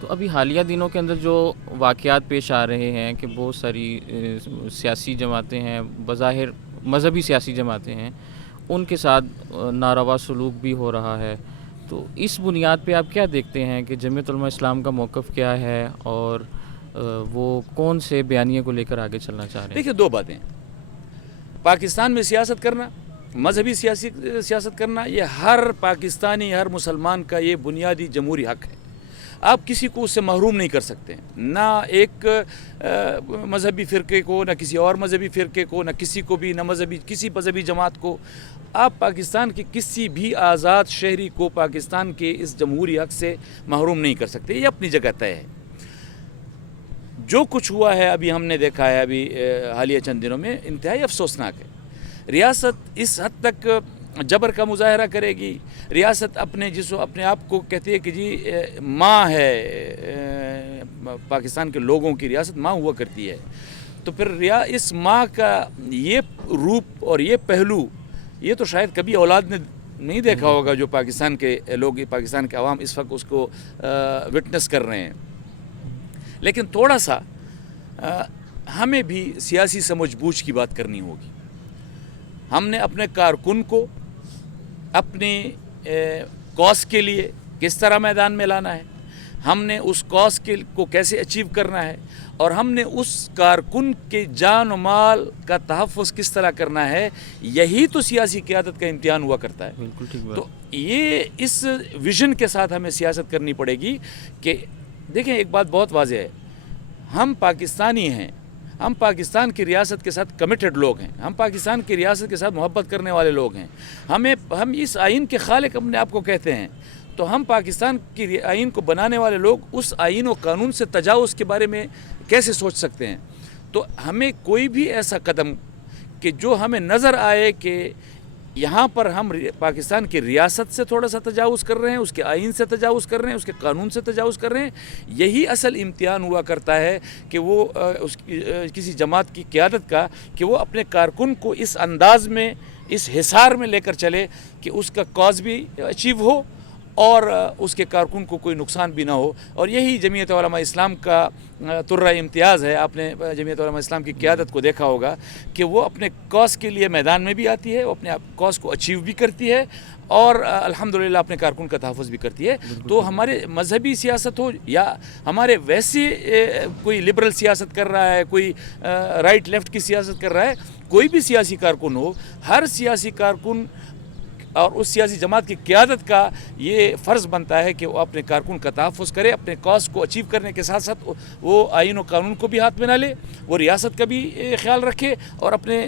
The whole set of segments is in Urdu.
تو ابھی حالیہ دنوں کے اندر جو واقعات پیش آ رہے ہیں کہ بہت ساری سیاسی جماعتیں ہیں، بظاہر مذہبی سیاسی جماعتیں ہیں، ان کے ساتھ ناروا سلوک بھی ہو رہا ہے، تو اس بنیاد پہ آپ کیا دیکھتے ہیں کہ جمعیت علماء اسلام کا موقف کیا ہے اور وہ کون سے بیانیے کو لے کر آگے چلنا چاہ رہے ہیں؟ دیکھیے، دو باتیں، پاکستان میں سیاست کرنا، مذہبی سیاست کرنا، یہ ہر پاکستانی، ہر مسلمان کا یہ بنیادی جمہوری حق ہے. آپ کسی کو اس سے محروم نہیں کر سکتے، نہ ایک مذہبی فرقے کو، نہ کسی اور مذہبی فرقے کو، نہ کسی کو بھی، نہ کسی مذہبی جماعت کو. آپ پاکستان کے کسی بھی آزاد شہری کو پاکستان کے اس جمہوری حق سے محروم نہیں کر سکتے. یہ اپنی جگہ طے ہے. جو کچھ ہوا ہے ابھی ہم نے دیکھا ہے ابھی حالیہ چند دنوں میں، انتہائی افسوسناک ہے. ریاست اس حد تک جبر کا مظاہرہ کرے گی. ریاست اپنے آپ کو کہتی ہے کہ جی ماں ہے، پاکستان کے لوگوں کی ریاست ماں ہوا کرتی ہے. تو پھر اس ماں کا یہ روپ اور یہ پہلو، یہ تو شاید کبھی اولاد نے نہیں دیکھا ہوگا، جو پاکستان کے لوگ، پاکستان کے عوام اس وقت اس کو وٹنس کر رہے ہیں. لیکن تھوڑا سا ہمیں بھی سیاسی سمجھ بوجھ کی بات کرنی ہوگی. ہم نے اپنے کارکن کو اپنی کاز کے لیے کس طرح میدان میں لانا ہے، ہم نے اس کاز کو کیسے اچیو کرنا ہے، اور ہم نے اس کارکن کے جان و مال کا تحفظ کس طرح کرنا ہے. یہی تو سیاسی قیادت کا امتحان ہوا کرتا ہے. بالکل ٹھیک بات. تو یہ اس ویژن کے ساتھ ہمیں سیاست کرنی پڑے گی کہ دیکھیں، ایک بات بہت واضح ہے، ہم پاکستانی ہیں، ہم پاکستان کی ریاست کے ساتھ کمیٹڈ لوگ ہیں، ہم پاکستان کی ریاست کے ساتھ محبت کرنے والے لوگ ہیں. ہم اس آئین کے خالق اپنے آپ کو کہتے ہیں. تو ہم پاکستان کی آئین کو بنانے والے لوگ اس آئین و قانون سے تجاوز کے بارے میں کیسے سوچ سکتے ہیں؟ تو ہمیں کوئی بھی ایسا قدم کہ جو ہمیں نظر آئے کہ یہاں پر ہم پاکستان کی ریاست سے تھوڑا سا تجاوز کر رہے ہیں، اس کے آئین سے تجاوز کر رہے ہیں، اس کے قانون سے تجاوز کر رہے ہیں، یہی اصل امتحان ہوا کرتا ہے کہ وہ کسی جماعت کی قیادت کا، کہ وہ اپنے کارکن کو اس انداز میں، اس حصار میں لے کر چلے کہ اس کا کاز بھی اچیو ہو اور اس کے کارکن کو کوئی نقصان بھی نہ ہو. اور یہی جمعیت علماء اسلام کا ترہ امتیاز ہے. آپ نے جمعیت علماء اسلام کی قیادت کو دیکھا ہوگا کہ وہ اپنے کاز کے لیے میدان میں بھی آتی ہے، وہ اپنے کاز کو اچیو بھی کرتی ہے، اور الحمدللہ اپنے کارکن کا تحفظ بھی کرتی ہے. تو ہمارے مذہبی سیاست ہو یا ہمارے ویسے کوئی لبرل سیاست کر رہا ہے، کوئی رائٹ لیفٹ کی سیاست کر رہا ہے، کوئی بھی سیاسی کارکن ہو، ہر سیاسی کارکن اور اس سیاسی جماعت کی قیادت کا یہ فرض بنتا ہے کہ وہ اپنے کارکن کا تحفظ کرے، اپنے کاز کو اچیو کرنے کے ساتھ ساتھ وہ آئین و قانون کو بھی ہاتھ میں نہ لے، وہ ریاست کا بھی خیال رکھے، اور اپنے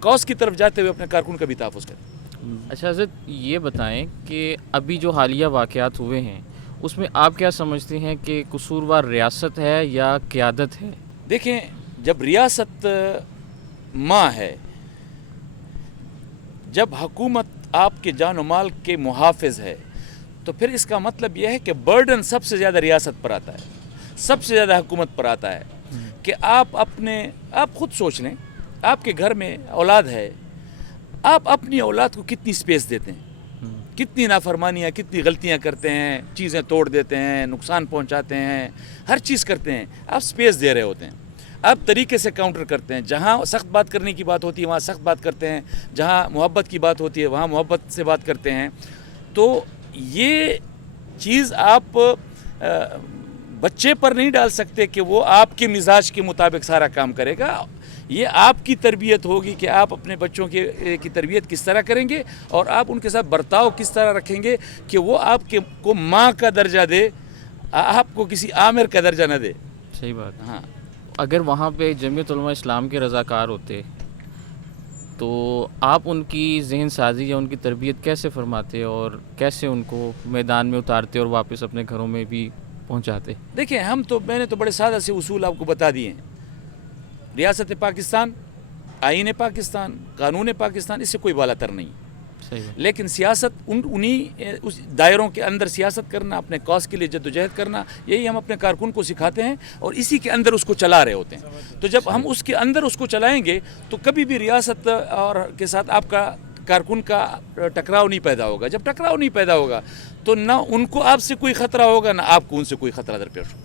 کاز کی طرف جاتے ہوئے اپنے کارکن کا بھی تحفظ کرے. اچھا حضرت، یہ بتائیں کہ ابھی جو حالیہ واقعات ہوئے ہیں اس میں آپ کیا سمجھتے ہیں کہ قصوروار ریاست ہے یا قیادت ہے؟ دیکھیں، جب ریاست ماں ہے، جب حکومت آپ کے جان و مال کے محافظ ہے، تو پھر اس کا مطلب یہ ہے کہ برڈن سب سے زیادہ ریاست پر آتا ہے، سب سے زیادہ حکومت پر آتا ہے. کہ آپ خود سوچ لیں، آپ کے گھر میں اولاد ہے، آپ اپنی اولاد کو کتنی سپیس دیتے ہیں، کتنی نافرمانیاں، کتنی غلطیاں کرتے ہیں، چیزیں توڑ دیتے ہیں، نقصان پہنچاتے ہیں، ہر چیز کرتے ہیں، آپ سپیس دے رہے ہوتے ہیں. آپ طریقے سے کاؤنٹر کرتے ہیں، جہاں سخت بات کرنے کی بات ہوتی ہے وہاں سخت بات کرتے ہیں، جہاں محبت کی بات ہوتی ہے وہاں محبت سے بات کرتے ہیں. تو یہ چیز آپ بچے پر نہیں ڈال سکتے کہ وہ آپ کے مزاج کے مطابق سارا کام کرے گا. یہ آپ کی تربیت ہوگی کہ آپ اپنے بچوں کی تربیت کس طرح کریں گے، اور آپ ان کے ساتھ برتاؤ کس طرح رکھیں گے کہ وہ آپ کو ماں کا درجہ دے، آپ کو کسی آمر کا درجہ نہ دے. صحیح بات. ہاں، اگر وہاں پہ جمعیت علماء اسلام کے رضاکار ہوتے تو آپ ان کی ذہن سازی یا ان کی تربیت کیسے فرماتے اور کیسے ان کو میدان میں اتارتے اور واپس اپنے گھروں میں بھی پہنچاتے؟ دیکھیں، میں نے تو بڑے سادہ سے اصول آپ کو بتا دیے ہیں. ریاست پاکستان، آئین پاکستان، قانون پاکستان، اس سے کوئی بالا تر نہیں. لیکن سیاست انہی اس دائروں کے اندر سیاست کرنا، اپنے کاز کے لیے جدوجہد کرنا، یہی ہم اپنے کارکن کو سکھاتے ہیں، اور اسی کے اندر اس کو چلا رہے ہوتے ہیں. تو جب ہم اس کے اندر اس کو چلائیں گے تو کبھی بھی ریاست اور کے ساتھ آپ کا کارکن کا ٹکراؤ نہیں پیدا ہوگا. جب ٹکراؤ نہیں پیدا ہوگا تو نہ ان کو آپ سے کوئی خطرہ ہوگا نہ آپ کو ان سے کوئی خطرہ درپیش ہوگا.